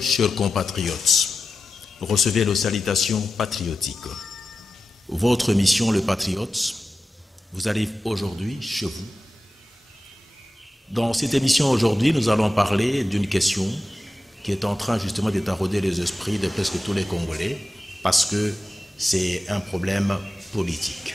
Chers compatriotes, recevez nos salutations patriotiques. Votre mission, le Patriote, vous arrive aujourd'hui chez vous. Dans cette émission aujourd'hui, nous allons parler d'une question qui est en train justement de tarauder les esprits de presque tous les Congolais, parce que c'est un problème politique.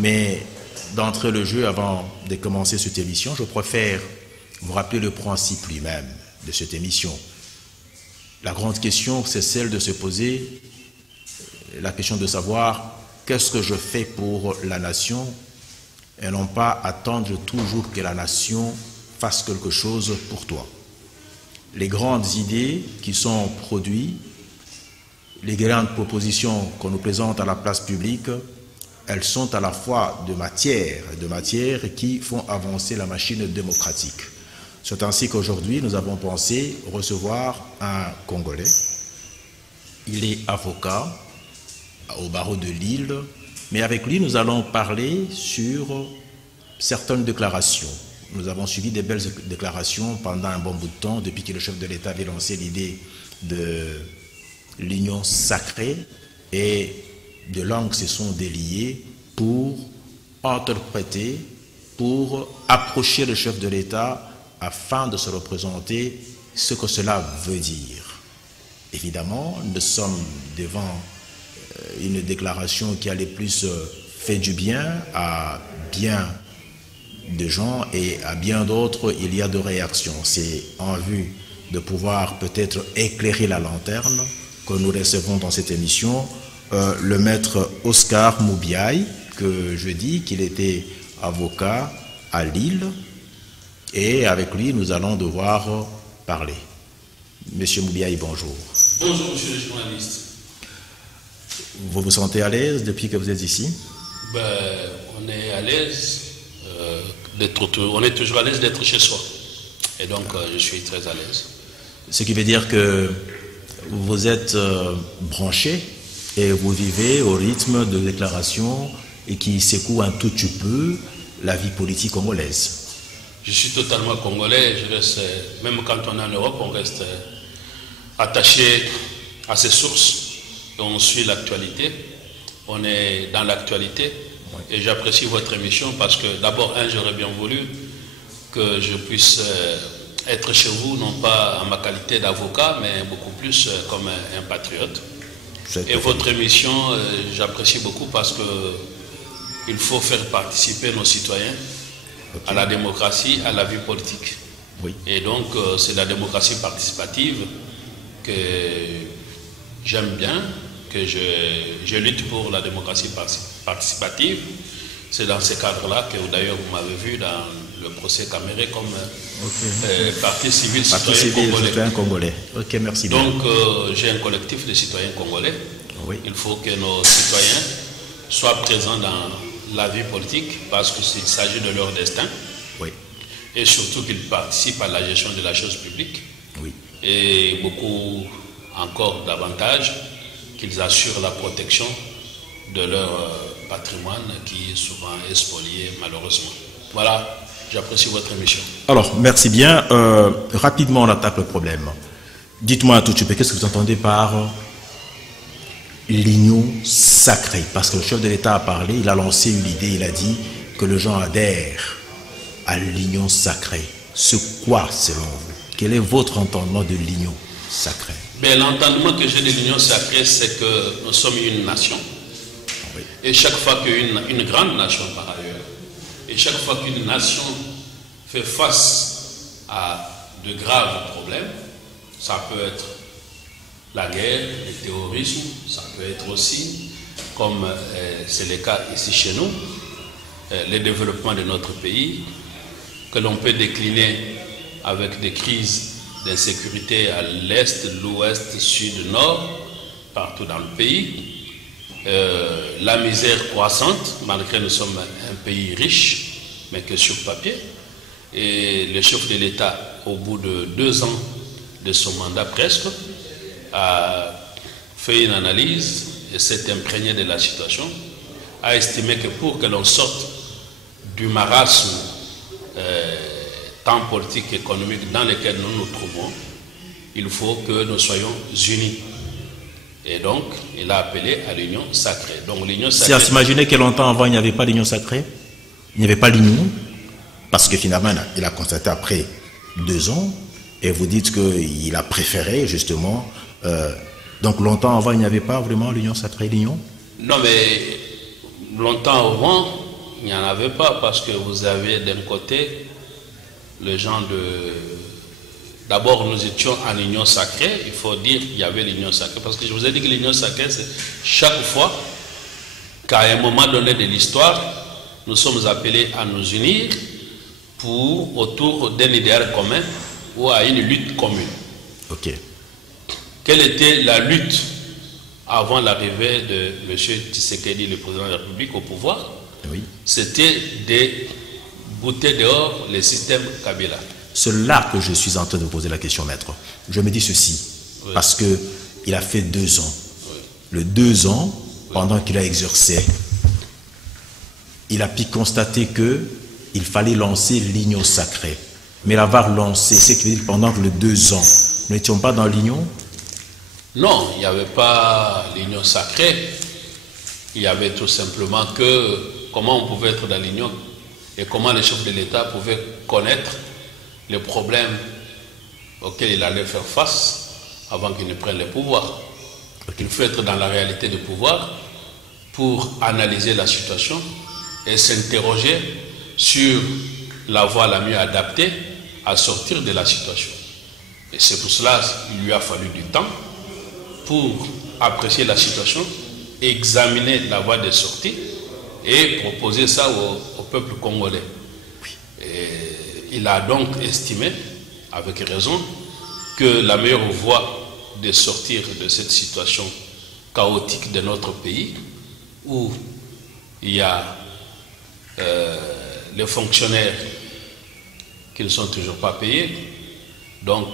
Mais d'entrer le jeu, avant de commencer cette émission, je préfère vous rappeler le principe lui-même de cette émission. La grande question, c'est celle de se poser la question de savoir qu'est-ce que je fais pour la nation et non pas attendre toujours que la nation fasse quelque chose pour toi. Les grandes idées qui sont produites, les grandes propositions qu'on nous présente à la place publique, elles sont à la fois de matière qui font avancer la machine démocratique. C'est ainsi qu'aujourd'hui, nous avons pensé recevoir un Congolais. Il est avocat au barreau de Lille, mais avec lui, nous allons parler sur certaines déclarations. Nous avons suivi des belles déclarations pendant un bon bout de temps, depuis que le chef de l'État avait lancé l'idée de l'union sacrée, et de langues se sont déliées pour interpréter, pour approcher le chef de l'État afin de se représenter ce que cela veut dire. Évidemment, nous sommes devant une déclaration qui a le plus fait du bien à bien de gens, et à bien d'autres, il y a de réactions. C'est en vue de pouvoir peut-être éclairer la lanterne que nous recevons dans cette émission le maître Oscar Moubiaï, que je dis qu'il était avocat à Lille, et avec lui nous allons devoir parler. Monsieur Moubiaï, bonjour. Bonjour, monsieur le journaliste. Vous vous sentez à l'aise depuis que vous êtes ici? On est à l'aise, on est toujours à l'aise d'être chez soi. Et donc, je suis très à l'aise. Ce qui veut dire que vous êtes branché et vous vivez au rythme de déclarations et qui secoue un tout petit peu la vie politique congolaise. Je suis totalement congolais. Je reste, même quand on est en Europe, on reste attaché à ses sources. Et on suit l'actualité. On est dans l'actualité. Et j'apprécie votre émission parce que d'abord, j'aurais bien voulu que je puisse être chez vous, non pas en ma qualité d'avocat, mais beaucoup plus comme un patriote. Et votre émission, j'apprécie beaucoup parce qu'il faut faire participer nos citoyens à la démocratie, à la vie politique. Oui. Et donc, c'est la démocratie participative que j'aime bien, que je lutte pour la démocratie participative. C'est dans ce cadre-là que d'ailleurs vous m'avez vu dans le procès Caméré comme parti civil citoyen congolais. Ok, merci bien. Donc j'ai un collectif de citoyens congolais. Oui. Il faut que nos citoyens soient présents dans la vie politique parce qu'il s'agit de leur destin. Oui. Et surtout qu'ils participent à la gestion de la chose publique. Oui. Et beaucoup encore davantage qu'ils assurent la protection de leur patrimoine qui est souvent spolié malheureusement. Voilà, j'apprécie votre émission. Alors, merci bien. Rapidement, on attaque le problème. Dites-moi un tout petit peu, qu'est-ce que vous entendez par l'union sacrée? Parce que le chef de l'État a parlé, il a lancé une idée, il a dit que les gens adhèrent à l'union sacrée. C'est quoi, selon vous? Quel est votre entendement de l'union sacrée? L'entendement que j'ai de l'union sacrée, c'est que nous sommes une nation. Oui. Et chaque fois qu'une grande nation par ailleurs, et chaque fois qu'une nation fait face à de graves problèmes, ça peut être la guerre, le terrorisme, ça peut être aussi, comme c'est le cas ici chez nous, le développement de notre pays, que l'on peut décliner avec des crises d'insécurité à l'est, l'ouest, sud, nord, partout dans le pays. La misère croissante, malgré que nous sommes un pays riche, mais que sur papier. Et le chef de l'État, au bout de 2 ans de son mandat presque, a fait une analyse et s'est imprégné de la situation, a estimé que pour que l'on sorte du marasme tant politique qu'économique dans lequel nous nous trouvons, il faut que nous soyons unis. Et donc, il a appelé à l'union sacrée. Donc, l'union sacrée... Si on s'imaginait que longtemps avant, il n'y avait pas d'union sacrée, il n'y avait pas l'union, parce que finalement, il a constaté après 2 ans, et vous dites qu'il a préféré, justement... donc, longtemps avant, il n'y avait pas vraiment l'union sacrée, l'union? Non, mais longtemps avant, il n'y en avait pas, parce que vous avez d'un côté le genre de... D'abord, nous étions en union sacrée. Il faut dire qu'il y avait l'union sacrée. Parce que je vous ai dit que l'union sacrée, c'est chaque fois qu'à un moment donné de l'histoire, nous sommes appelés à nous unir autour d'un idéal commun ou à une lutte commune. Ok. Quelle était la lutte avant l'arrivée de M. Tshisekedi, le président de la République, au pouvoir? Oui. C'était de bouter dehors le système Kabila. C'est là que je suis en train de vous poser la question, maître. Je me dis ceci, oui. Parce qu'il a fait 2 ans. Oui. Le 2 ans, oui. Pendant qu'il a exercé, il a pu constater qu'il fallait lancer l'union sacrée. Mais l'avoir lancé, c'est que pendant les 2 ans, nous n'étions pas dans l'union? Non, il n'y avait pas l'union sacrée. Il y avait tout simplement comment on pouvait être dans l'union et comment les chefs de l'État pouvaient connaître les problèmes auxquels il allait faire face avant qu'il ne prenne le pouvoir. Il faut être dans la réalité du pouvoir pour analyser la situation et s'interroger sur la voie la mieux adaptée à sortir de la situation. Et c'est pour cela qu'il lui a fallu du temps pour apprécier la situation, examiner la voie de sortie et proposer ça au peuple congolais. Et il a donc estimé, avec raison, que la meilleure voie de sortir de cette situation chaotique de notre pays, où il y a les fonctionnaires qui ne sont toujours pas payés, donc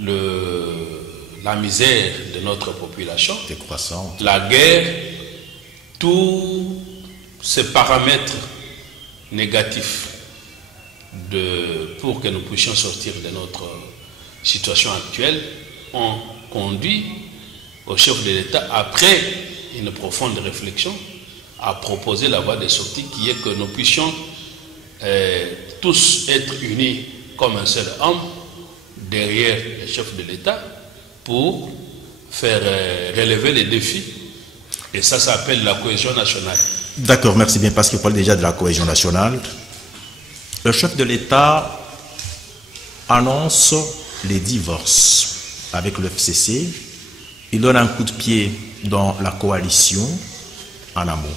la misère de notre population, décroissante, la guerre, tous ces paramètres négatifs pour que nous puissions sortir de notre situation actuelle ont conduit au chef de l'État, après une profonde réflexion, à proposer la voie de sortie qui est que nous puissions tous être unis comme un seul homme derrière le chef de l'État pour faire relever les défis. Et ça s'appelle la cohésion nationale. D'accord, merci bien, parce qu'il parle déjà de la cohésion nationale. Le chef de l'État annonce les divorces avec le FCC. Il donne un coup de pied dans la coalition en amont.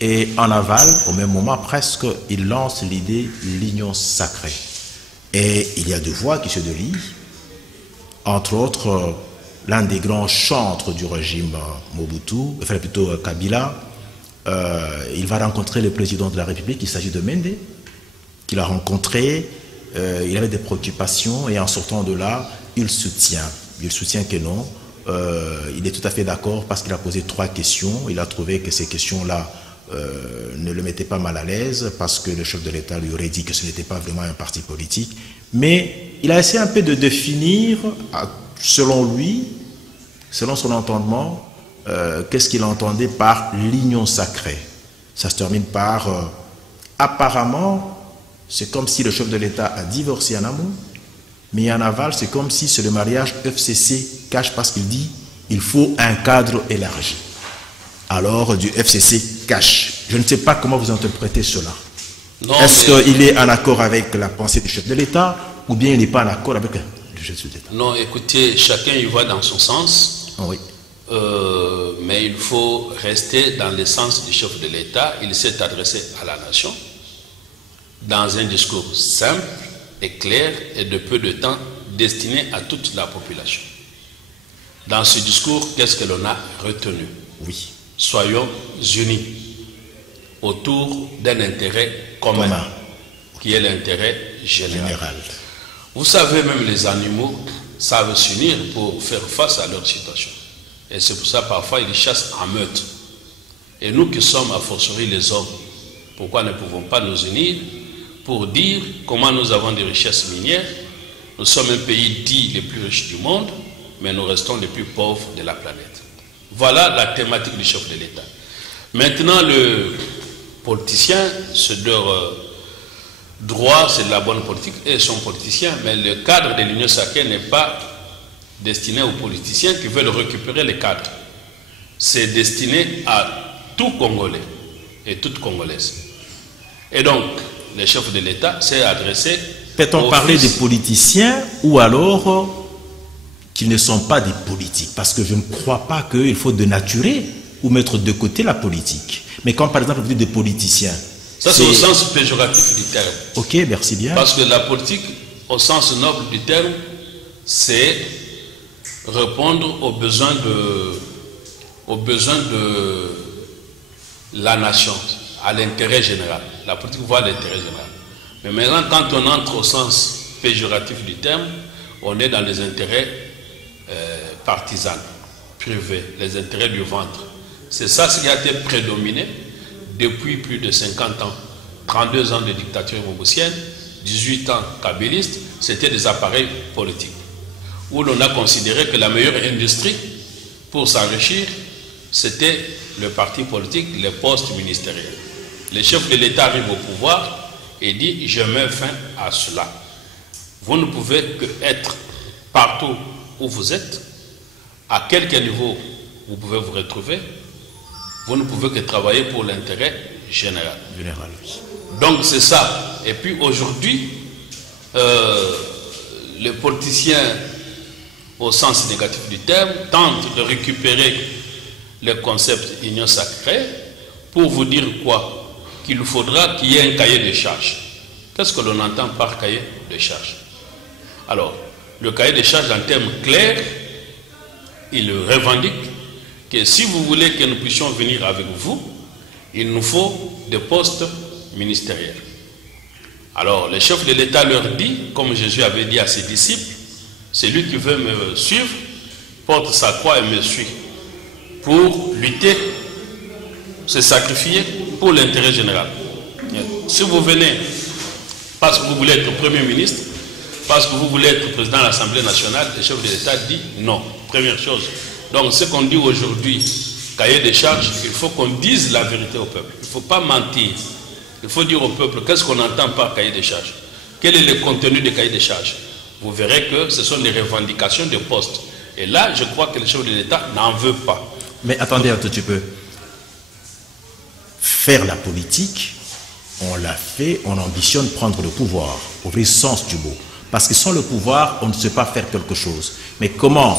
Et en aval, au même moment presque, il lance l'idée de l'union sacrée. Et il y a 2 voix qui se délient. Entre autres, l'un des grands chantres du régime Mobutu, enfin plutôt Kabila, il va rencontrer le président de la République, il s'agit de Mende, qu'il a rencontré, il avait des préoccupations et en sortant de là, il soutient que non, il est tout à fait d'accord parce qu'il a posé 3 questions, il a trouvé que ces questions-là ne le mettaient pas mal à l'aise parce que le chef de l'État lui aurait dit que ce n'était pas vraiment un parti politique, mais il a essayé un peu de définir, selon lui, selon son entendement, qu'est-ce qu'il entendait par l'union sacrée. Ça se termine par apparemment, c'est comme si le chef de l'État a divorcé en amont, mais en aval, c'est comme si c'est le mariage FCC cache parce qu'il dit il faut un cadre élargi. Alors, du FCC cache. Je ne sais pas comment vous interprétez cela. Est-ce qu'il est en accord avec la pensée du chef de l'État ou bien il n'est pas en accord avec le chef de l'État? Non, écoutez, chacun y va dans son sens. Oui. Mais il faut rester dans le sens du chef de l'État. Il s'est adressé à la nation dans un discours simple et clair et de peu de temps destiné à toute la population. Dans ce discours, qu'est-ce que l'on a retenu? Oui. Soyons unis autour d'un intérêt commun, qui est l'intérêt général. Vous savez, même les animaux savent s'unir pour faire face à leur situation. Et c'est pour ça, parfois, ils chassent en meute. Et nous qui sommes, a fortiori les hommes, pourquoi ne pouvons pas nous unir pour dire comment nous avons des richesses minières Nous sommes un pays dit les plus riches du monde, mais nous restons les plus pauvres de la planète. Voilà la thématique du chef de l'État. Maintenant, le politicien, c'est leur droit, c'est de la bonne politique, et ils sont politiciens, mais le cadre de l'Union sacrée n'est pas destiné aux politiciens qui veulent récupérer les cadres. C'est destiné à tout Congolais et toute Congolaise. Et donc, le chef de l'État s'est adressé... Peut-on parler des politiciens ou alors qu'ils ne sont pas des politiques? Parce que je ne crois pas qu'il faut dénaturer ou mettre de côté la politique. Mais quand par exemple vous dites des politiciens... Ça c'est au sens péjoratif du terme. Ok, merci bien. Parce que la politique, au sens noble du terme, c'est répondre aux besoins de la nation, à l'intérêt général. La politique voit l'intérêt général. Mais maintenant, quand on entre au sens péjoratif du terme, on est dans les intérêts partisans, privés, les intérêts du ventre. C'est ça ce qui a été prédominé depuis plus de 50 ans. 32 ans de dictature mobusienne, 18 ans kabylistes, c'était des appareils politiques. Où l'on a considéré que la meilleure industrie pour s'enrichir, c'était le parti politique, les postes ministériels. Le chef de l'État arrive au pouvoir et dit « je mets fin à cela ». Vous ne pouvez que être partout où vous êtes, à quelque niveau vous pouvez vous retrouver, vous ne pouvez que travailler pour l'intérêt général. Donc c'est ça. Et puis aujourd'hui, les politiciens, au sens négatif du terme, tentent de récupérer le concept union sacrée pour vous dire quoi? Qu'il faudra qu'il y ait un cahier de charges. Qu'est-ce que l'on entend par cahier de charges? Alors, le cahier de charges, en termes clairs, il revendique que si vous voulez que nous puissions venir avec vous, il nous faut des postes ministériels. Alors, le chef de l'État leur dit, comme Jésus avait dit à ses disciples, celui qui veut me suivre, porte sa croix et me suit. Pour lutter, se sacrifier pour l'intérêt général. Si vous venez parce que vous voulez être Premier ministre, parce que vous voulez être président de l'Assemblée nationale, le chef de l'État dit non. Première chose. Donc ce qu'on dit aujourd'hui, cahier des charges, il faut qu'on dise la vérité au peuple. Il ne faut pas mentir. Il faut dire au peuple qu'est-ce qu'on entend par cahier des charges. Quel est le contenu des cahiers des charges? Vous verrez que ce sont des revendications de postes. Et là, je crois que le chef de l'État n'en veut pas. Mais attendez un tout petit peu. Faire la politique, on l'a fait, on ambitionne prendre le pouvoir, au vrai sens du mot. Parce que sans le pouvoir, on ne sait pas faire quelque chose. Mais comment,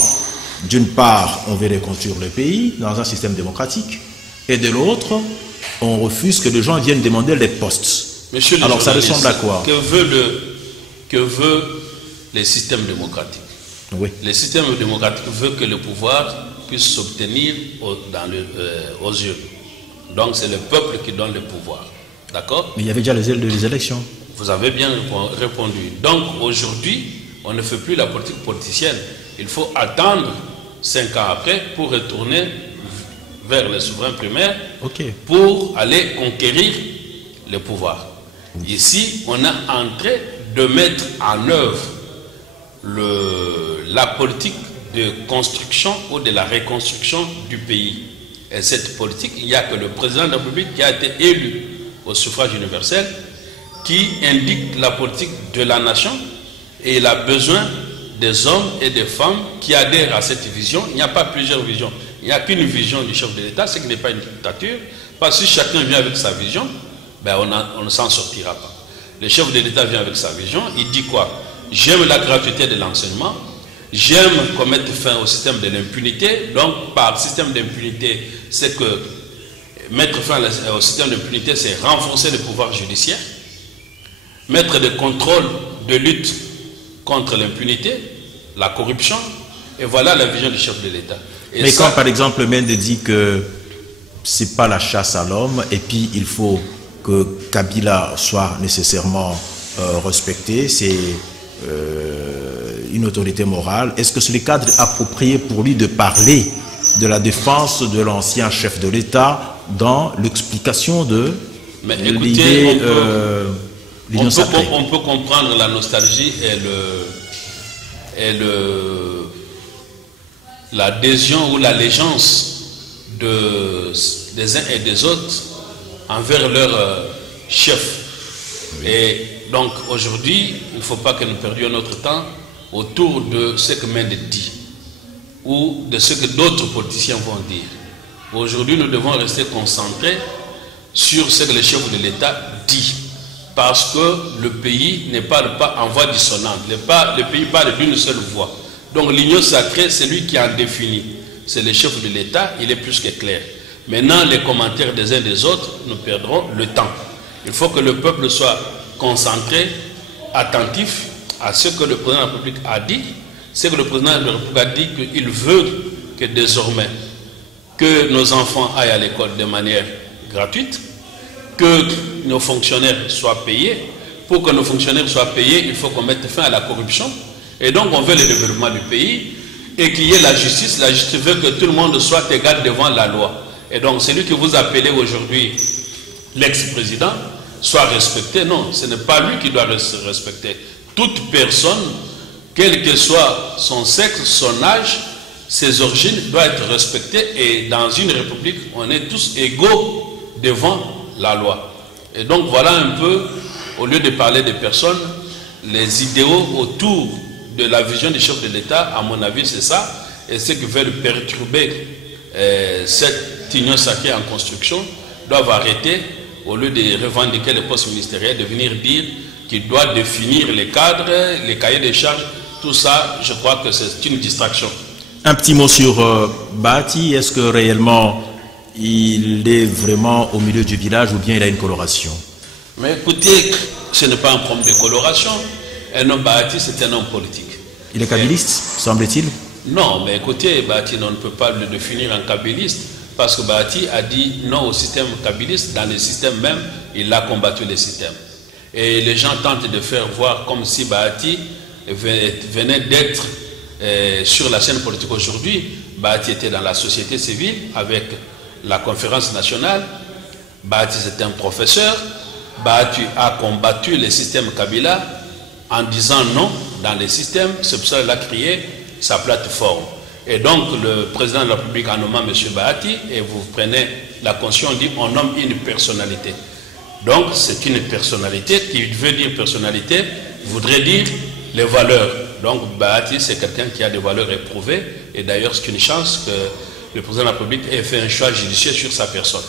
d'une part, on veut reconstruire le pays dans un système démocratique, et de l'autre, on refuse que les gens viennent demander les postes. Monsieur alors ça ressemble à quoi? Que veut les systèmes démocratiques? Oui. Le système démocratique veut que le pouvoir puisse s'obtenir aux yeux. Donc c'est le peuple qui donne le pouvoir. D'accord? Mais il y avait déjà les élections. Vous avez bien répondu. Donc aujourd'hui, on ne fait plus la politique politicienne. Il faut attendre 5 ans après pour retourner vers les souverains primaires pour aller conquérir le pouvoir. Ici, on a en train de mettre en œuvre la politique de construction ou de la reconstruction du pays. Et cette politique, il n'y a que le président de la République qui a été élu au suffrage universel qui indique la politique de la nation, et il a besoin des hommes et des femmes qui adhèrent à cette vision. Il n'y a pas plusieurs visions. Il n'y a qu'une vision du chef de l'État, c'est qu'il n'est pas une dictature. Parce que si chacun vient avec sa vision, ben on ne s'en sortira pas. Le chef de l'État vient avec sa vision, il dit quoi? J'aime la gratuité de l'enseignement, j'aime qu'on mette fin au système de l'impunité. Donc par système d'impunité, c'est que mettre fin au système d'impunité, c'est renforcer le pouvoir judiciaire, mettre des contrôles de lutte contre l'impunité, la corruption, et voilà la vision du chef de l'État. Mais ça, quand par exemple Mende dit que c'est pas la chasse à l'homme, et puis il faut que Kabila soit nécessairement respecté, c'est une autorité morale, est-ce que c'est le cadre approprié pour lui de parler de la défense de l'ancien chef de l'État dans l'explication de l'idée on peut comprendre la nostalgie et l'adhésion ou l'allégeance des uns et des autres envers leur chef. Et donc aujourd'hui, il ne faut pas que nous perdions notre temps autour de ce que Mendes dit ou de ce que d'autres politiciens vont dire. Aujourd'hui, nous devons rester concentrés sur ce que le chef de l'État dit, parce que le pays ne parle pas en voix dissonante, le pays parle d'une seule voix. Donc l'union sacrée, c'est lui qui en définit, c'est le chef de l'État, il est plus que clair. Maintenant, les commentaires des uns des autres, nous perdrons le temps. Il faut que le peuple soit concentré, attentif à ce que le président de la République a dit. C'est que le président de la République a dit qu'il veut que désormais que nos enfants aillent à l'école de manière gratuite, que nos fonctionnaires soient payés. Pour que nos fonctionnaires soient payés, il faut qu'on mette fin à la corruption. Et donc on veut le développement du pays et qu'il y ait la justice. La justice veut que tout le monde soit égal devant la loi. Et donc celui que vous appelez aujourd'hui l'ex-président soit respecté. Non, ce n'est pas lui qui doit se respecter. Toute personne, quel que soit son sexe, son âge, ses origines, doit être respectée. Et dans une république, on est tous égaux devant la loi. Et donc voilà un peu, au lieu de parler des personnes, les idéaux autour de la vision du chef de l'État, à mon avis, c'est ça. Et ceux qui veulent perturber cette union sacrée en construction doivent arrêter, au lieu de revendiquer les postes ministériels, de venir dire qu'il doit définir les cadres, les cahiers des charges. Tout ça, je crois que c'est une distraction. Un petit mot sur Bahati. Est-ce que réellement il est vraiment au milieu du village ou bien il a une coloration? Mais écoutez, ce n'est pas un problème de coloration. Un homme Bahati, c'est un homme politique. Il est kabyliste, semble-t-il? Non, mais écoutez, Bahati, on ne peut pas le définir en kabyliste, parce que Bahati a dit non au système kabyliste. Dans le système même, il a combattu le système. Et les gens tentent de faire voir comme si Bahati venait d'être sur la scène politique aujourd'hui. Bahati était dans la société civile avec la conférence nationale. Bahati c'était un professeur. Bahati a combattu le système Kabila en disant non dans le système. C'est pour ça qu'il a créé sa plateforme. Et donc le président de la République en nommant M. Bahati, et vous prenez la conscience, on dit on nomme une personnalité. Donc c'est une personnalité qui veut dire personnalité, voudrait dire les valeurs. Donc Bahati c'est quelqu'un qui a des valeurs éprouvées, et d'ailleurs c'est une chance que le président de la République ait fait un choix judicieux sur sa personne.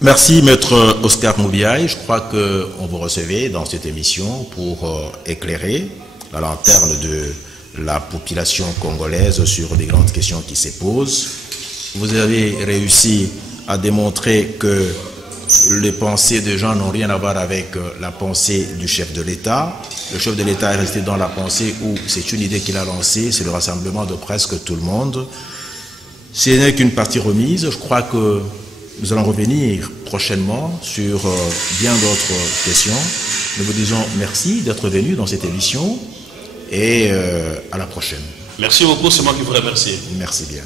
Merci Maître Oscar Moubiaï. Je crois qu'on vous recevait dans cette émission pour éclairer la lanterne de la population congolaise sur des grandes questions qui se posent. Vous avez réussi à démontrer que les pensées des gens n'ont rien à voir avec la pensée du chef de l'État. Le chef de l'État est resté dans la pensée où c'est une idée qu'il a lancée, c'est le rassemblement de presque tout le monde. Ce n'est qu'une partie remise. Je crois que nous allons revenir prochainement sur bien d'autres questions. Nous vous disons merci d'être venu dans cette émission et à la prochaine. Merci beaucoup, c'est moi qui vous remercie. Merci bien.